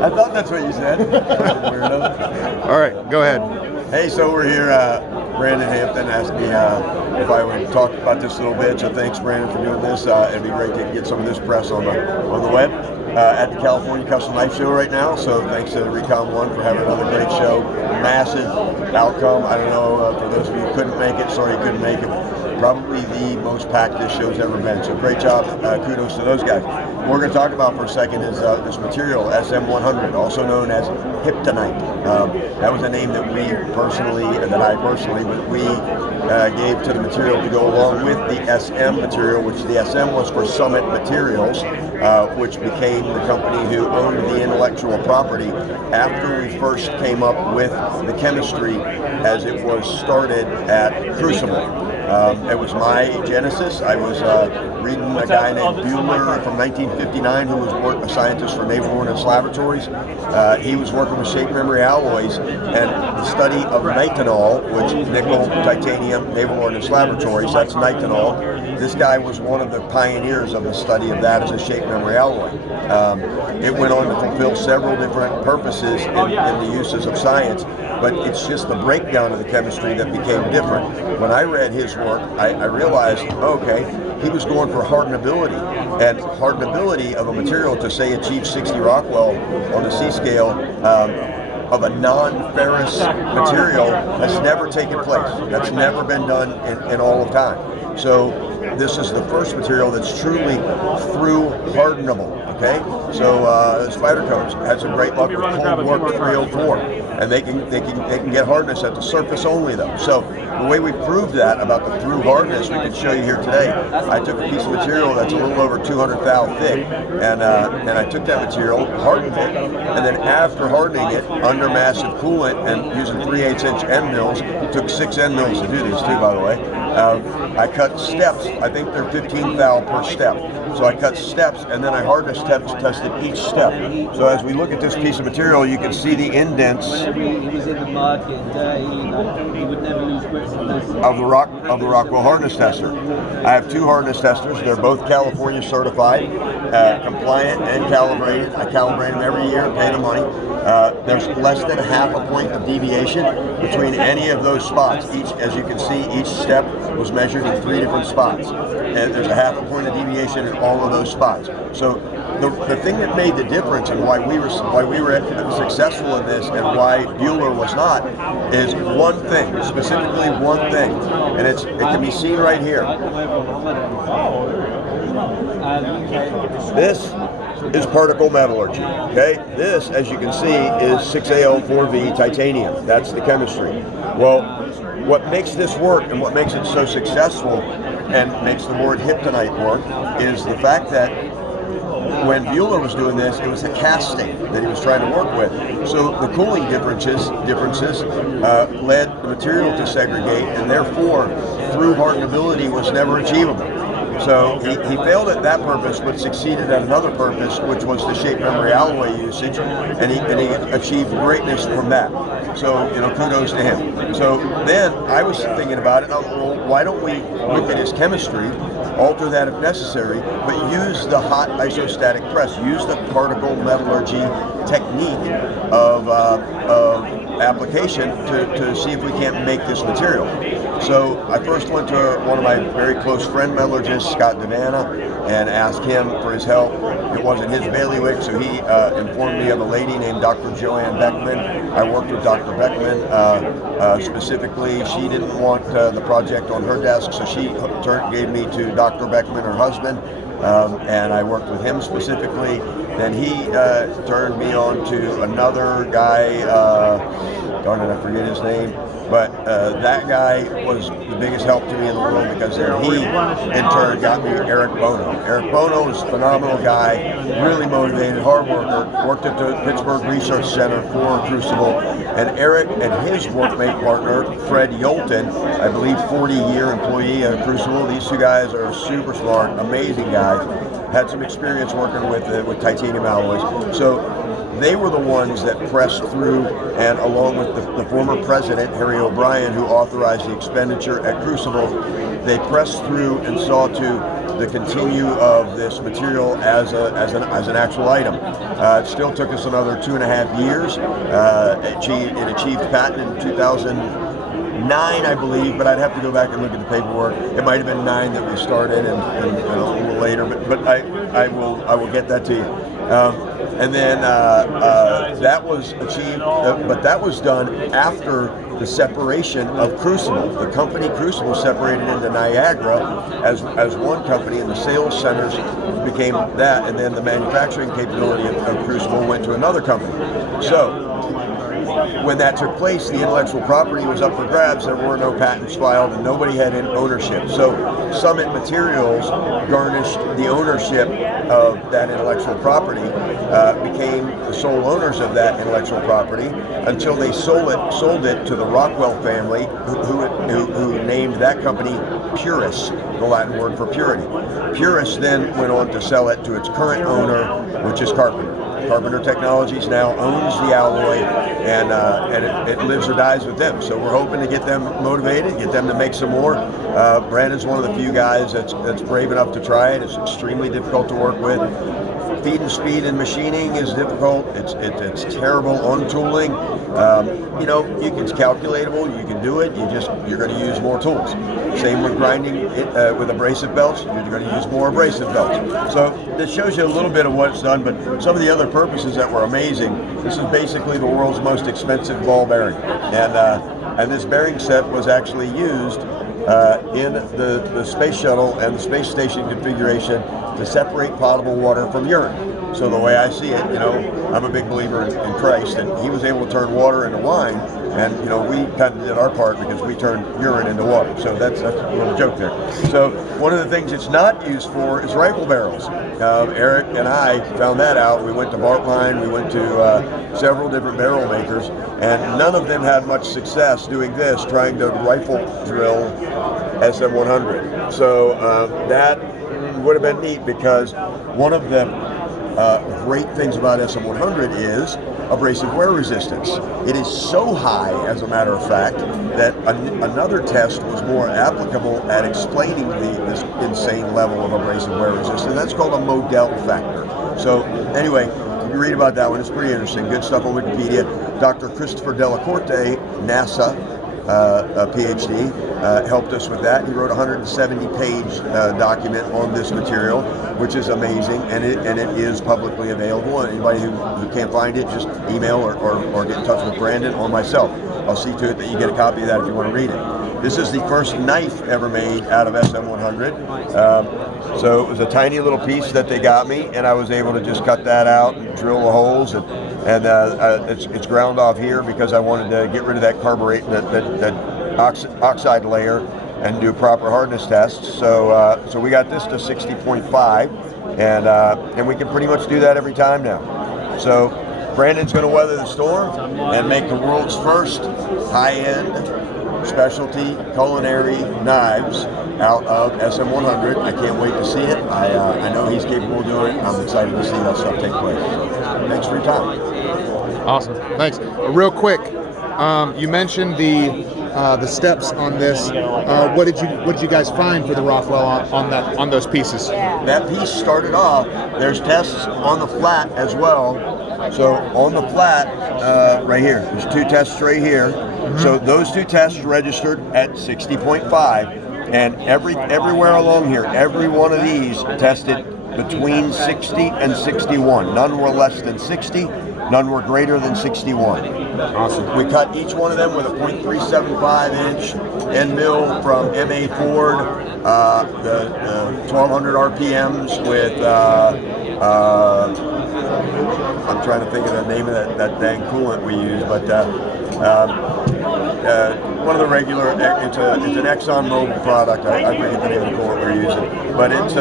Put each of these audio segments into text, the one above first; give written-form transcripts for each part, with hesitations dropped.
I thought that's what you said. Weirdo. All right, go ahead. Hey, so we're here. Brandon Hampton asked me if I would talk about this a little bit. So thanks, Brandon, for doing this. It'd be great to get some of this press on the web. At the California Custom Knife Show right now, so thanks to Recon One for having another great show. Massive outcome. I don't know, for those of you who couldn't make it, sorry you couldn't make it. Probably the most packed this show's ever been. So great job. Kudos to those guys. What we're going to talk about for a second is this material, SM100, also known as Hyptonite. That was a name that we personally, but we gave to the material to go along with the SM material, which the SM was for Summit Materials, which became the company who owned the intellectual property after we first came up with the chemistry as it was started at Crucible. It was my genesis. I was reading a guy named Dwyer from 1959 who was a scientist for Naval Ordnance Laboratories. He was working with shape memory alloys and the study of nitinol, which nickel, titanium, Naval Ordnance Laboratories, that's nitinol. This guy was one of the pioneers of the study of that as a shape memory alloy. It went on to fulfill several different purposes in the uses of science, but it's just the breakdown of the chemistry that became different. When I read his work, I realized, okay, he was going for hardenability, and hardenability of a material to say achieve 60 Rockwell on the C scale of a non-ferrous material has never taken place. That's never been done in all of time. So this is the first material that's truly through hardenable. Okay, so Spider Coats had some great luck with Cold Work 304, and they can get hardness at the surface only though. So the way we proved that about the through hardness, we can show you here today. I took a piece of material that's a little over 200 thou thick, and I took that material, hardened it, and then after hardening it under massive coolant and using 3/8" end mills, took 6 end mills to do these too, by the way. I cut steps. I think they're 15 thou per step. So I cut steps, and then I hardness tested each step. So as we look at this piece of material, you can see the indents of the Rockwell hardness tester. I have 2 hardness testers. They're both California certified, compliant and calibrated. I calibrate them every year, pay the money. There's less than half a point of deviation between any of those spots. As you can see, each step was measured in 3 different spots, and there's a half a point of deviation in all of those spots. So the thing that made the difference and why we were successful in this and why Bueller was not is one thing, specifically one thing, and it can be seen right here. This is particle metallurgy. Okay, this, as you can see, is 6Al4V titanium. That's the chemistry. Well, what makes this work and what makes it so successful and makes the word Hyptonite work is the fact that when Bueller was doing this, it was a casting that he was trying to work with. So the cooling differences led the material to segregate, and therefore through hardenability was never achievable. So he failed at that purpose, but succeeded at another purpose, which was the shape memory alloy usage, and he achieved greatness from that. So, kudos to him. So then I was thinking about it, well, why don't we look at his chemistry, alter that if necessary, but use the hot isostatic press, use the particle metallurgy technique of application to see if we can't make this material. So I first went to one of my very close friend metallurgists, Scott Duane, and asked him for his help. It wasn't his bailiwick, so he informed me of a lady named Dr. Joanne Beckman. I worked with Dr. Beckman specifically. She didn't want the project on her desk, so she gave me to Dr. Beckman, her husband, and I worked with him specifically. Then he turned me on to another guy, darn it, I forget his name. But that guy was the biggest help to me in the world because then he, in turn, got me Eric Bono. Eric Bono is a phenomenal guy, really motivated, hard worker, worked at the Pittsburgh Research Center for Crucible. And Eric and his workmate partner, Fred Yolton, I believe 40-year employee at Crucible. These 2 guys are super smart, amazing guys. Had some experience working with titanium alloys. So they were the ones that pressed through, and along with the former president, Harry O'Brien, who authorized the expenditure at Crucible, they pressed through and saw to the continue of this material as an actual item. It still took us another 2.5 years. It achieved patent in 2009, I believe, but I'd have to go back and look at the paperwork. It might have been 9 that we started, and a little later, but I will get that to you. And then that was achieved, but that was done after the separation of Crucible. The company Crucible separated into Niagara as one company, and the sales centers became that, and then the manufacturing capability of Crucible went to another company. So when that took place, the intellectual property was up for grabs. There were no patents filed, and nobody had ownership. So Summit Materials garnished the ownership of that intellectual property, became the sole owners of that intellectual property until they sold it to the Rockwell family, who named that company Purus, the Latin word for purity. Purus then went on to sell it to its current owner, which is Carpenter. Carpenter Technologies now owns the alloy, and it lives or dies with them. So we're hoping to get them motivated, get them to make some more. Brandon's one of the few guys that's brave enough to try it. It's extremely difficult to work with. Feed and speed and machining is difficult. It's terrible on tooling. It's calculatable. You can do it. You're going to use more tools. Same with grinding with abrasive belts. You're going to use more abrasive belts. So this shows you a little bit of what it's done, but some of the other purposes that were amazing. This is basically the world's most expensive ball bearing, and this bearing set was actually used in the space shuttle and the space station configuration to separate potable water from urine. So the way I see it, I'm a big believer in Christ, and he was able to turn water into wine, and we kind of did our part because we turned urine into water. So that's a little joke there. So one of the things it's not used for is rifle barrels. Eric and I found that out. We went to Bartline, we went to several different barrel makers, and none of them had much success doing this, trying to rifle drill SM100. So that would have been neat, because one of the great things about SM100 is abrasive wear resistance. It is so high, as a matter of fact, that another test was more applicable at explaining this insane level of abrasive wear resistance. That's called a Model factor. So anyway, you read about that one. It's pretty interesting. Good stuff on Wikipedia. Dr. Christopher Delacorte, NASA, a PhD, helped us with that. He wrote a 170-page document on this material, which is amazing, and it is publicly available. And anybody who can't find it, just email or get in touch with Brandon or myself. I'll see to it that you get a copy of that if you want to read it. This is the first knife ever made out of SM100. So it was a tiny little piece that they got me, and I was able to just cut that out and drill the holes, and it's ground off here because I wanted to get rid of that carburet, that oxide layer, and do proper hardness tests. So we got this to 60.5, and we can pretty much do that every time now. So Brandon's going to weather the storm and make the world's first high-end specialty culinary knives out of SM100. I can't wait to see it. I know he's capable of doing it. I'm excited to see that stuff take place. Thanks for your time. Awesome. Thanks. Real quick, you mentioned the steps on this. What did you guys find for the Rockwell on those pieces? That piece started off. There's tests on the flat as well. So on the flat, right here, there's 2 tests right here. Mm-hmm. So those 2 tests registered at 60.5, and everywhere along here, every one of these tested between 60 and 61. None were less than 60. None were greater than 61. Awesome. We cut each one of them with a .375-inch end mill from MA Ford, the 1200 RPMs with, I'm trying to think of the name of that dang coolant we use, but one of the regular, it's an ExxonMobil product. I forget the name of the coolant we're using, but it's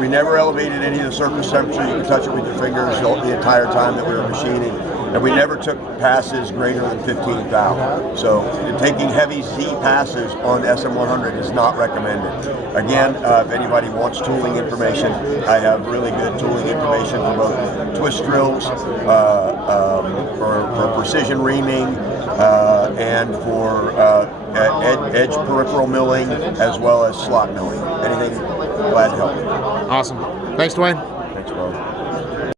we never elevated any of the surface temperature. You can touch it with your fingers the entire time that we were machining. and we never took passes greater than 15 thou. So taking heavy Z passes on SM100 is not recommended. Again, if anybody wants tooling information, I have really good tooling information for both twist drills, for precision reaming, and for edge peripheral milling, as well as slot milling. Anything, glad to help. Awesome. Thanks, Dwayne. Thanks, bro.